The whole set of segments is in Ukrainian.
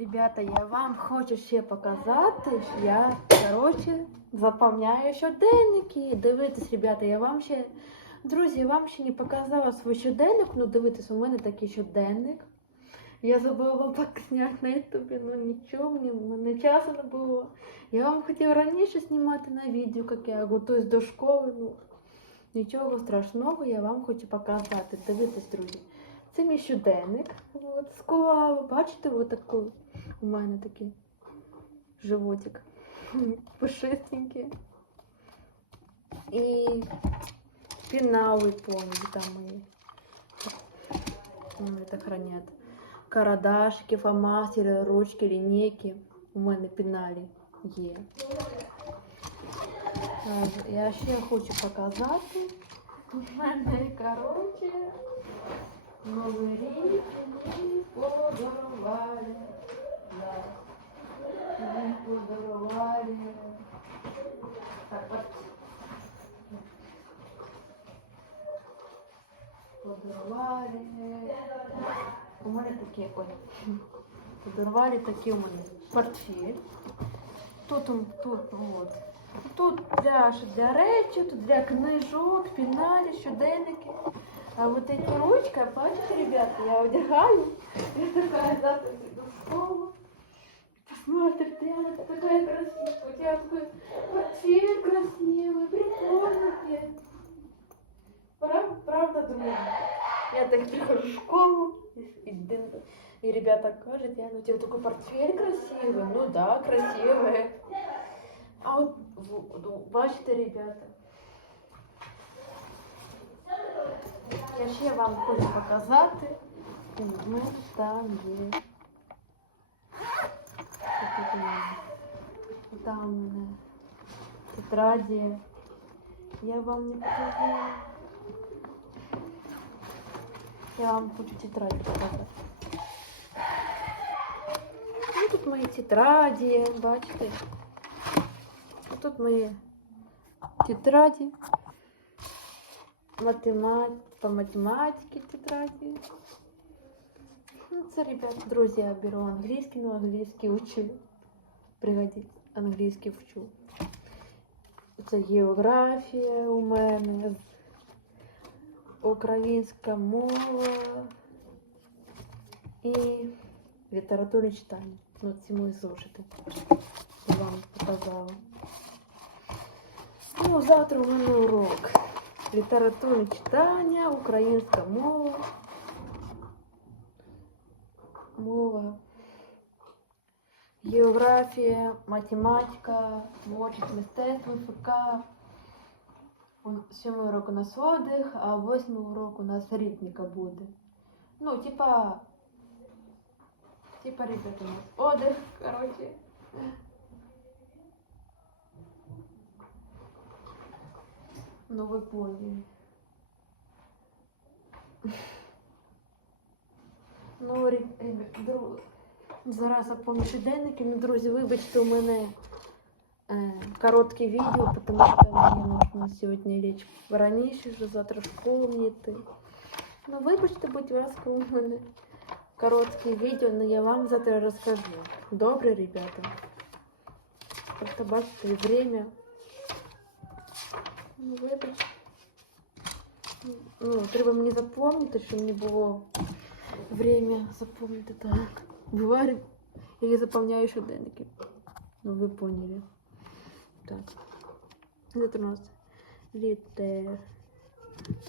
Ребята, я вам хочу ще показати, я, коротше, заповняю щоденники. Дивитесь, ребята, я вам ще. Друзі, я вам ще не показала свій щоденник. Ну, дивитесь, у мене такий щоденник. Я забула вам так зняти на ютубі, ну нічого, мені, мене часу не було. Я вам хотіла раніше знімати на відео, як я готуюсь до школи. Ну, нічого страшного, я вам хочу показати. Дивитесь, друзі. Це мій щоденник. От, склала. Бачите, от такий у мене такий животик. Пушистенький. І пенали повні там мої. Ну, это хранят. Карадашки, фломастери, ручки, лінійки. У мене пеналі є. Так, Я ще хочу показати. У мене, коротше, Новий рік мені подарували. Подарували. У мене такі, ой. Подарували такі у мене портфель. Тут, он- тут, от. Тут для, для речі, тут для книжок, піналі, щоденники. А вот эти ручки, бачите, ребята, я одягаю. Я такая завтра иду в школу. Посмотрите, она такая красивая. У тебя такой портфель красивый, прикольный. Правда, правда, друзья? Я так прихожу в школу, и, дин- и ребята кажут, Яна, у тебя такой портфель красивый. Ну да, красивый. А вот, в- ну, бачите, ребята, Я ще вам хочу показати. Ми там є. Такі у мене. Там у мене тетраді. Я вам не покажу. Я вам хочу тетраді показати. Ну, тут мої тетраді, бачите? Тут мої тетраді. Математ... По математике тетради. Ну, це, ребят, друзі, я беру англійський, но англійський учу. Пригодиться. Англійський вчу. Це географія у мене. Українська мова і літературне читання. Ну, ці мої зошити. Я вам показала. Ну, завтра у мене урок. Літературне читання, українська мова. Мова. Географія, математика, творчість мистецтво, ФК. Он- Сьомий урок у нас отдих, а восьмий урок у нас ритміка буде. Ну, типа. Типа, ребята, у нас отдих, короче. Ну, ви поняли. Ну, ре- ребят, дру... зараз я помню щоденники. Ну, друзі, вибачте, у мене е, коротке відео, тому що мені нужно сьогодні лечь раніше, вже завтра в школу мені йти. Ну, вибачте, будь ласка, у мене коротке відео, але я вам завтра розкажу. Добре, ребята? Просто бачите, і время. Ну, вибач. Ну, треба мені запомнити, що мені було время запомнити так. Буває, я заповняю щоденники. Ну, ви поняли. Так. У нас літер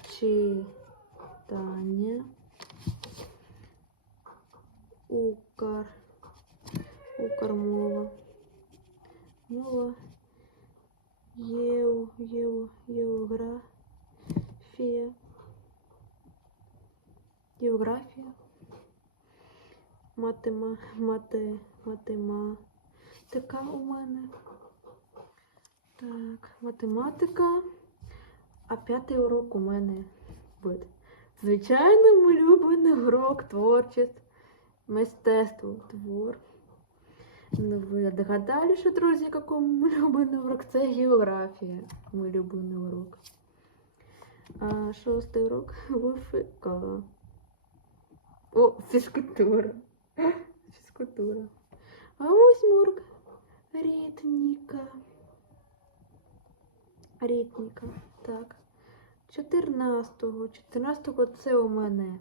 читання. Укр. Укрмова. Мова. Єу, єу, географія. Географія. Матема, мате, математика у мене. Так, математика. А п'ятий урок у мене буде. Звичайно, мій улюблений урок творчість, мистецтво, твор. Ну, ви догадали, що, друзі, який мій улюблений урок? Це географія. Мій улюблений урок. А шостий урок ВФК. О, фізкультура. Фізкультура. А восьмий урок ритміка. Ритміка. Так. 14-го. 14-го це у мене.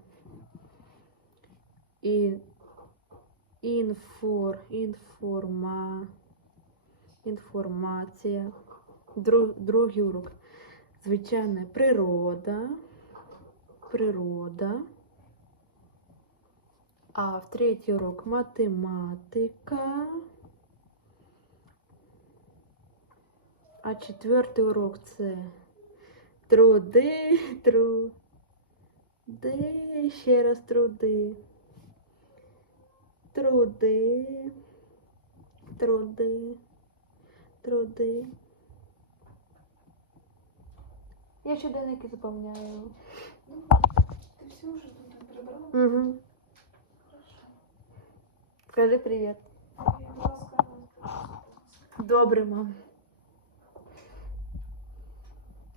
І інфор, інформа, інформація. Друг, другий урок. Звичайно, природа. Природа. А в третій урок математика. А четвертий урок це труди, труди, ще раз труди. Труди, труди, труди. Я щоденники заповняю. Ты все уже тут прибрала? Угу. Скажи привіт. Добре, мам.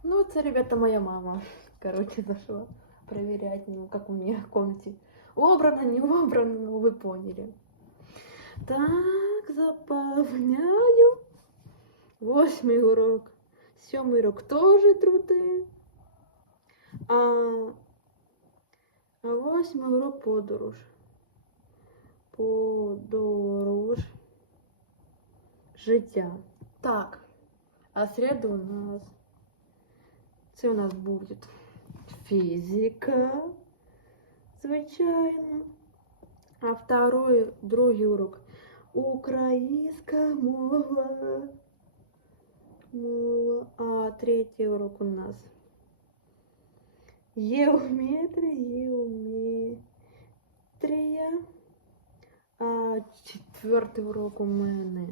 Ну, це, ребята, моя мама. Короче, зашла проверять, ну, как у меня в комнате. Убрано, не убрано, ну, вы поняли. Так, заполняю. Восьмий урок. Сьомий урок теж труди. А, а восьмий урок подорож. Подорож. Життя. Так. А среду у нас. Це у нас буде фізика. Звичайно. А второй, другий урок. Українська мова. Мова. А третій урок у нас. Геометрія, геометрія. А четвертий урок у мене.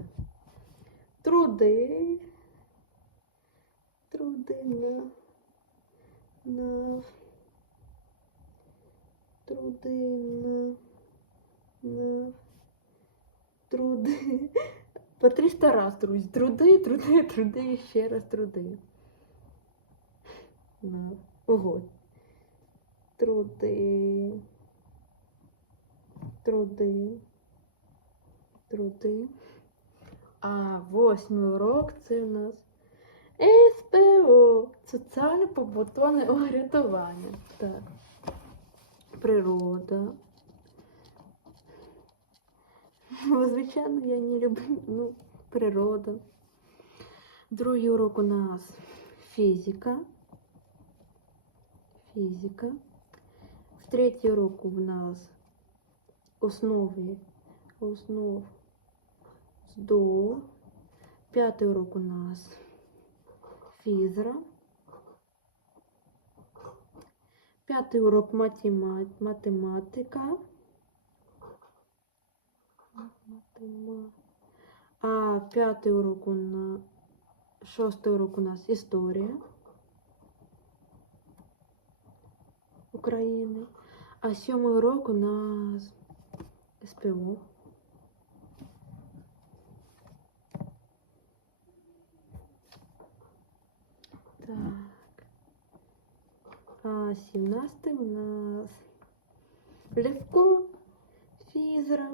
Труди. Труди на. На. Труди на. На. Труди. По 300 раз, друзі. Труди, труди, труди, ще раз труди. На. Ого. Труди. Труди. Труди. А восьмий урок це у нас СПО. Соціальне побутове орієнтування. Так. Природа. Ну, Звичайно, я не люблю ну, природа. Другий урок у нас фізика. Фізика. Третій урок у нас основи. Основ до. П'ятий урок у нас фізра. П'ятий урок математика. А п'ятий урок у нас, шостий урок у нас історія України. А сьомий урок у нас СПО. А 17 у нас Левко, Фізра,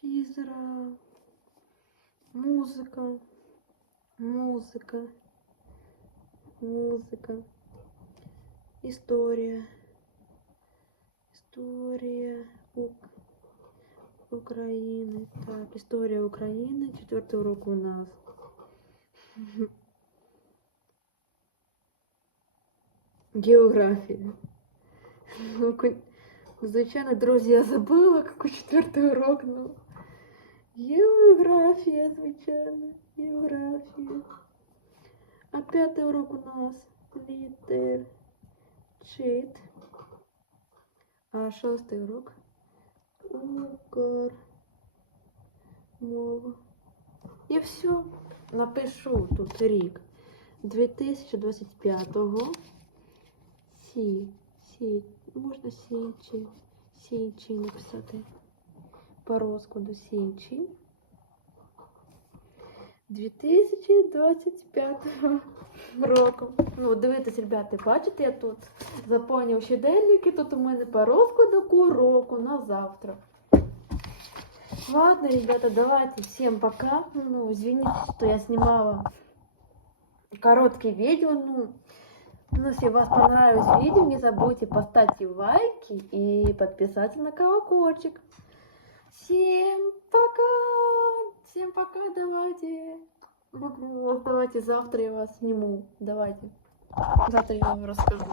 Фізра, музика, музика, музика, історія, історія У- України. Так, історія України. Четвертий урок у нас. Географія. Ну, Звичайно, друзі, я забула, який четвертий урок, ну. Географія, звичайно, географія. А п'ятий урок у нас літер чит. А шостий урок Угор. Мова. І все. Напишу тут рік 2025-го. Сі, сі, можна січі, січі написати по розкладу січі. 2025 року. Ну, дивіться, ребята, бачите, я тут заповнив щоденники, тут у мене по розкладу року на завтра. Ладно, ребята, давайте. Всем пока. Ну, извините, что я снимала короткие видео. Ну, ну, если вам понравилось видео, не забудьте поставить лайки и подписаться на колокольчик. Всем пока! Всем пока, давайте. Люблю вас. Давайте завтра я вас сниму. Давайте. Завтра я вам расскажу.